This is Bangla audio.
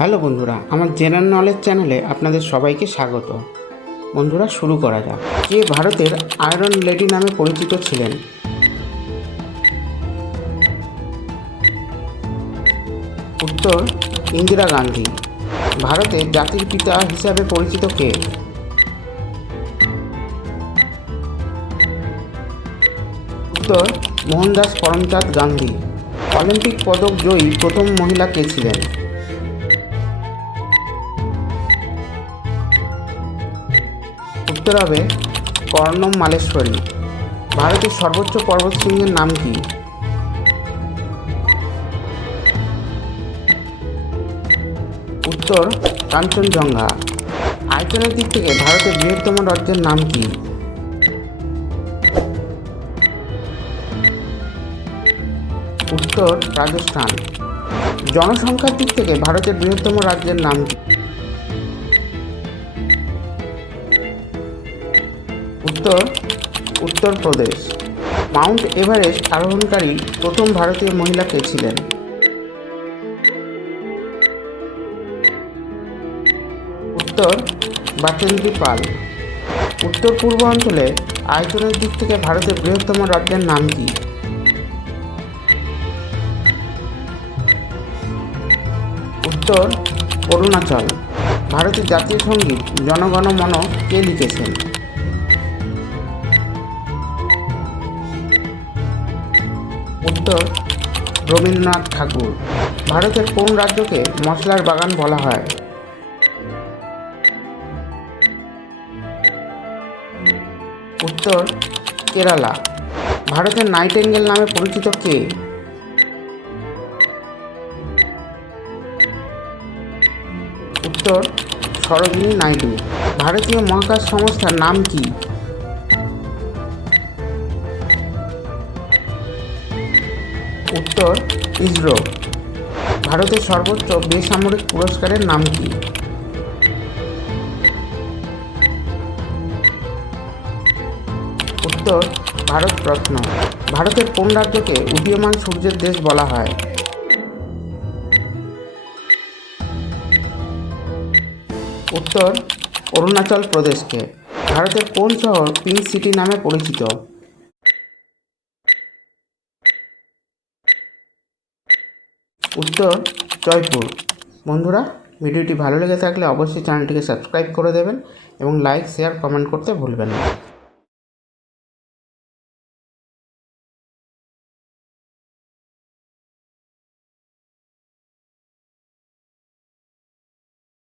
হ্যালো বন্ধুরা, আমার জেনারেল নলেজ চ্যানেলে আপনাদের সবাইকে স্বাগত। বন্ধুরা, শুরু করা যাক। কে ভারতের আয়রন লেডি নামে পরিচিত ছিলেন? উত্তর, ইন্দিরা গান্ধী। ভারতের জাতির পিতা হিসাবে পরিচিত কে? উত্তর, মোহনদাস করমচাঁদ গান্ধী। অলিম্পিক পদক জয়ী প্রথম মহিলা কে ছিলেন? উত্তর হবে কর্ণম মালেশ্বরী। ভারতের সর্বোচ্চ পর্বতশৃঙ্গের নাম কি? উত্তর, কাঞ্চনজঙ্ঘা। আয়তনের দিক থেকে ভারতের বৃহত্তম রাজ্যের নাম কি? উত্তর, রাজস্থান। জনসংখ্যার দিক থেকে ভারতের বৃহত্তম রাজ্যের নাম কি? উত্তর উত্তরপ্রদেশ মাউন্ট এভারেস্ট আরোহণকারী প্রথম ভারতীয় মহিলা কে ছিলেন? উত্তর বাচেন্দ্রী পাল। উত্তর পূর্ব অঞ্চলে আয়তনের দিক থেকে ভারতের বৃহত্তম রাজ্যের নাম কি? উত্তর, অরুণাচল। ভারতের জাতীয় সংগীত জনগণ মন কে লিখেছেন? উত্তর রবীন্দ্রনাথ ঠাকুর। ভারতের কোন রাজ্যকে মশলার বাগান বলা হয়? উত্তর, কেরালা। ভারতের নাইটেঙ্গেল নামে পরিচিত কে? উত্তর, সরোজিনী নাইডু। ভারতীয় মহাকাশ সংস্থার নাম কি? উত্তর ইসরো ভারতের সর্বোচ্চ বেসামরিক পুরস্কারের নাম কি? উত্তর ভারতরত্ন ভারতের কোন রাজ্যকে উদীয়মান সূর্যের দেশ বলা হয়? উত্তর, অরুণাচল প্রদেশকে। ভারতের কোন শহর পিঙ্ক সিটি নামে পরিচিত? উত্তর জয়পুর। বন্ধুরা, ভিডিওটি ভালো লেগে থাকলে অবশ্যই চ্যানেলটিকে সাবস্ক্রাইব করে দেবেন এবং লাইক, শেয়ার, কমেন্ট করতে ভুলবেন না।